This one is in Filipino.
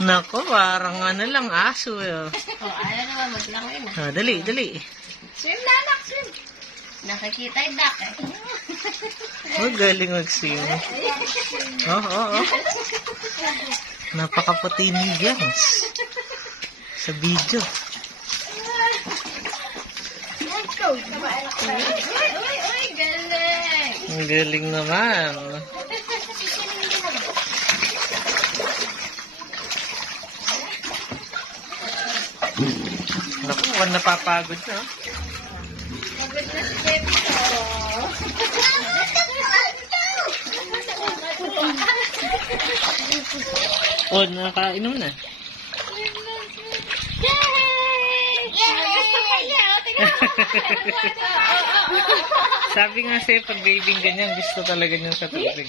Nako, parang ano lang, aso. Oh, ayaw naman, maglangoy na. Dali, dali. Swim na, anak, swim. Nakikita yung duck eh. Galing mag-swim. Oh. Napakaputi ni James. Sa video. Uy, galing. Ang galing naman. Naku, mukhang napapagod na. Pagod na si Baby ko. Oh, nakainom na. Sabi nga sa'yo, pag baby ganyan, gusto talaga niya sa tubig.